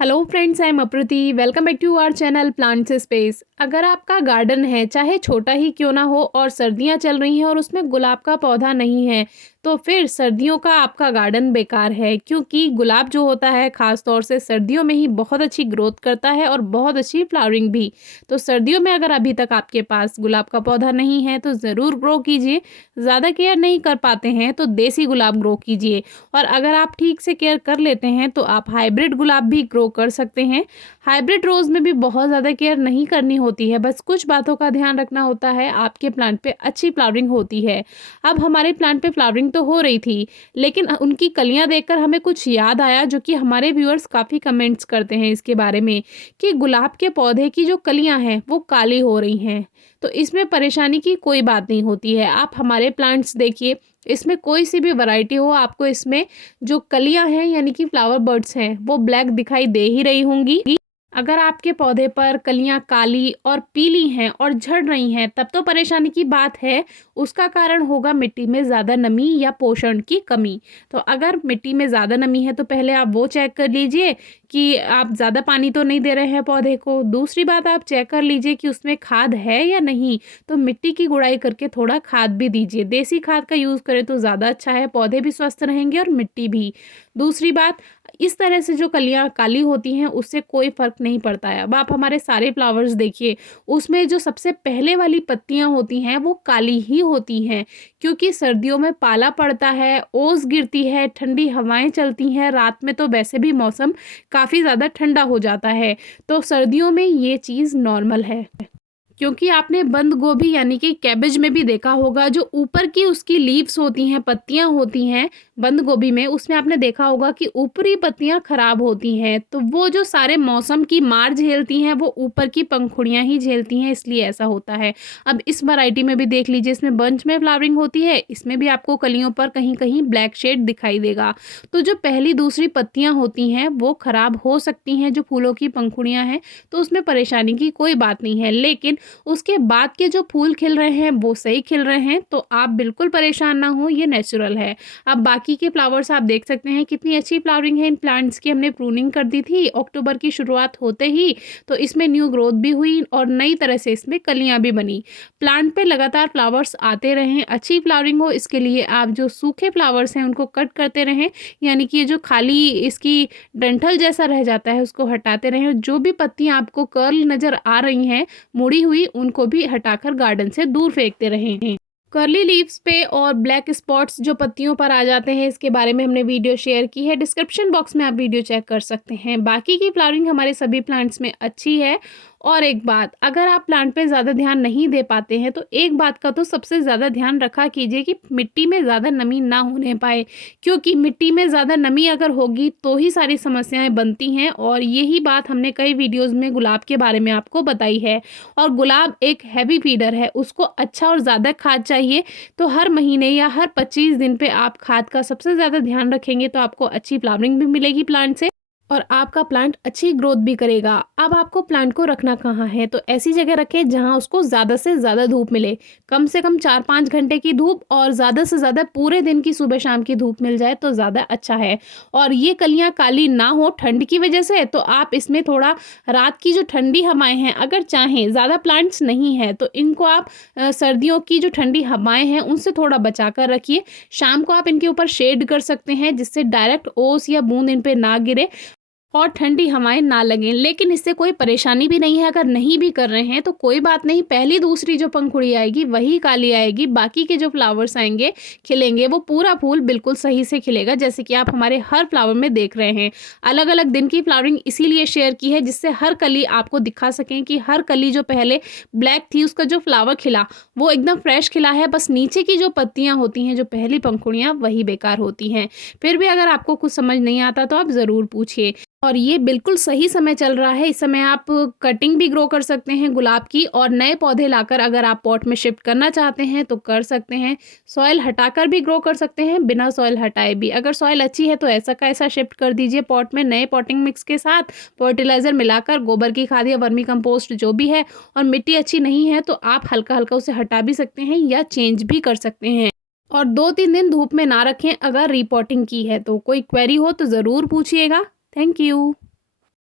Hello friends, I am Aprati. Welcome back to our channel plants space. अगर आपका garden है, चाहे छोटा ही क्यों ना हो, और सर्दियां चल रही हैं और उसमें गुलाब का पौधा नहीं है, तो फिर सर्दियों का आपका गार्डन बेकार है। क्योंकि गुलाब जो होता है ख़ास तौर से सर्दियों में ही बहुत अच्छी ग्रोथ करता है और बहुत अच्छी फ्लावरिंग भी। तो सर्दियों में अगर अभी तक आपके पास गुलाब का पौधा नहीं है तो ज़रूर ग्रो कीजिए। ज़्यादा केयर नहीं कर पाते हैं तो देसी गुलाब ग्रो कीजिए, और अगर आप ठीक से केयर कर लेते हैं तो आप हाइब्रिड गुलाब भी ग्रो कर सकते हैं। हाइब्रिड रोज़ में भी बहुत ज़्यादा केयर नहीं करनी होती है, बस कुछ बातों का ध्यान रखना होता है, आपके प्लांट पे अच्छी फ्लावरिंग होती है। अब हमारे प्लांट पे फ्लावरिंग तो हो रही थी, लेकिन उनकी कलियां देखकर हमें कुछ याद आया, जो कि हमारे व्यूअर्स काफ़ी कमेंट्स करते हैं इसके बारे में, कि गुलाब के पौधे की जो कलियां हैं वो काली हो रही हैं। तो इसमें परेशानी की कोई बात नहीं होती है। आप हमारे प्लांट्स देखिए, इसमें कोई सी भी वैरायटी हो, आपको इसमें जो कलियां हैं यानी कि फ्लावर बर्ड्स हैं वो ब्लैक दिखाई दे ही रही होंगी। अगर आपके पौधे पर कलियां काली और पीली हैं और झड़ रही हैं, तब तो परेशानी की बात है। उसका कारण होगा मिट्टी में ज़्यादा नमी या पोषण की कमी। तो अगर मिट्टी में ज़्यादा नमी है तो पहले आप वो चेक कर लीजिए कि आप ज़्यादा पानी तो नहीं दे रहे हैं पौधे को। दूसरी बात, आप चेक कर लीजिए कि उसमें खाद है या नहीं। तो मिट्टी की गुड़ाई करके थोड़ा खाद भी दीजिए। देसी खाद का यूज़ करें तो ज़्यादा अच्छा है, पौधे भी स्वस्थ रहेंगे और मिट्टी भी। दूसरी बात, इस तरह से जो कलियां काली होती हैं उससे कोई फ़र्क नहीं पड़ता है। अब आप हमारे सारे फ्लावर्स देखिए, उसमें जो सबसे पहले वाली पत्तियां होती हैं वो काली ही होती हैं। क्योंकि सर्दियों में पाला पड़ता है, ओस गिरती है, ठंडी हवाएं चलती हैं, रात में तो वैसे भी मौसम काफ़ी ज़्यादा ठंडा हो जाता है। तो सर्दियों में ये चीज़ नॉर्मल है। क्योंकि आपने बंद गोभी यानी कि कैबेज में भी देखा होगा, जो ऊपर की उसकी लीव्स होती हैं, पत्तियां होती हैं बंद गोभी में, उसमें आपने देखा होगा कि ऊपरी पत्तियां खराब होती हैं। तो वो जो सारे मौसम की मार झेलती हैं वो ऊपर की पंखुड़ियां ही झेलती हैं, इसलिए ऐसा होता है। अब इस वैरायटी में भी देख लीजिए, इसमें बंच में फ्लावरिंग होती है, इसमें भी आपको कलियों पर कहीं कहीं ब्लैक शेड दिखाई देगा। तो जो पहली दूसरी पत्तियां होती हैं वो खराब हो सकती हैं, जो फूलों की पंखुड़ियां हैं, तो उसमें परेशानी की कोई बात नहीं है। लेकिन उसके बाद के जो फूल खिल रहे हैं वो सही खिल रहे हैं, तो आप बिल्कुल परेशान ना हो, ये नेचुरल है। अब बाकी के फ्लावर्स आप देख सकते हैं कितनी अच्छी फ्लावरिंग है इन प्लांट्स की। हमने प्रूनिंग कर दी थी अक्टूबर की शुरुआत होते ही, तो इसमें न्यू ग्रोथ भी हुई और नई तरह से इसमें कलियां भी बनी। प्लांट पे लगातार फ्लावर्स आते रहें, अच्छी फ्लावरिंग हो, इसके लिए आप जो सूखे फ्लावर्स हैं उनको कट करते रहें, यानी कि ये जो खाली इसकी डंठल जैसा रह जाता है उसको हटाते रहें। जो भी पत्तियां आपको कर्ल नज़र आ रही हैं मुड़ी हुई, उनको भी हटाकर गार्डन से दूर फेंकते रहें। कर्ली लीव्स पे और ब्लैक स्पॉट्स जो पत्तियों पर आ जाते हैं, इसके बारे में हमने वीडियो शेयर की है, डिस्क्रिप्शन बॉक्स में आप वीडियो चेक कर सकते हैं। बाकी की फ्लावरिंग हमारे सभी प्लांट्स में अच्छी है। और एक बात, अगर आप प्लांट पे ज़्यादा ध्यान नहीं दे पाते हैं तो एक बात का तो सबसे ज़्यादा ध्यान रखा कीजिए कि मिट्टी में ज़्यादा नमी ना होने पाए। क्योंकि मिट्टी में ज़्यादा नमी अगर होगी तो ही सारी समस्याएं बनती हैं, और यही बात हमने कई वीडियोज़ में गुलाब के बारे में आपको बताई है। और गुलाब एक हैवी फीडर है, उसको अच्छा और ज़्यादा खाद चाहिए। तो हर महीने या हर 25 दिन पे आप खाद का सबसे ज़्यादा ध्यान रखेंगे तो आपको अच्छी फ्लावरिंग भी मिलेगी प्लांट से, और आपका प्लांट अच्छी ग्रोथ भी करेगा। अब आपको प्लांट को रखना कहाँ है, तो ऐसी जगह रखें जहाँ उसको ज़्यादा से ज़्यादा धूप मिले। कम से कम 4-5 घंटे की धूप, और ज़्यादा से ज़्यादा पूरे दिन की सुबह शाम की धूप मिल जाए तो ज़्यादा अच्छा है। और ये कलियाँ काली ना हो ठंड की वजह से, तो आप इसमें थोड़ा रात की जो ठंडी हवाएं हैं, अगर चाहें, ज़्यादा प्लांट्स नहीं हैं तो इनको आप सर्दियों की जो ठंडी हवाएं हैं उनसे थोड़ा बचा कर रखिए। शाम को आप इनके ऊपर शेड कर सकते हैं, जिससे डायरेक्ट ओस या बूंद इन पे ना गिरे और ठंडी हवाएं ना लगें। लेकिन इससे कोई परेशानी भी नहीं है, अगर नहीं भी कर रहे हैं तो कोई बात नहीं। पहली दूसरी जो पंखुड़ी आएगी वही काली आएगी, बाकी के जो फ्लावर्स आएंगे खिलेंगे वो पूरा फूल बिल्कुल सही से खिलेगा, जैसे कि आप हमारे हर फ्लावर में देख रहे हैं। अलग अलग दिन की फ्लावरिंग इसीलिए शेयर की है जिससे हर कली आपको दिखा सकें कि हर कली जो पहले ब्लैक थी उसका जो फ्लावर खिला वो एकदम फ्रेश खिला है। बस नीचे की जो पत्तियां होती हैं, जो पहली पंखुड़ियां, वही बेकार होती हैं। फिर भी अगर आपको कुछ समझ नहीं आता तो आप ज़रूर पूछिए। और ये बिल्कुल सही समय चल रहा है, इस समय आप कटिंग भी ग्रो कर सकते हैं गुलाब की, और नए पौधे लाकर अगर आप पॉट में शिफ्ट करना चाहते हैं तो कर सकते हैं। सॉइल हटाकर भी ग्रो कर सकते हैं, बिना सॉइल हटाए भी। अगर सॉइल अच्छी है तो ऐसा का ऐसा शिफ्ट कर दीजिए पॉट में, नए पॉटिंग मिक्स के साथ फर्टिलाइजर मिलाकर, गोबर की खाद या वर्मी कंपोस्ट जो भी है। और मिट्टी अच्छी नहीं है तो आप हल्का हल्का उसे हटा भी सकते हैं या चेंज भी कर सकते हैं। और 2-3 दिन धूप में ना रखें अगर रिपोर्टिंग की है तो। कोई क्वेरी हो तो ज़रूर पूछिएगा। Thank you.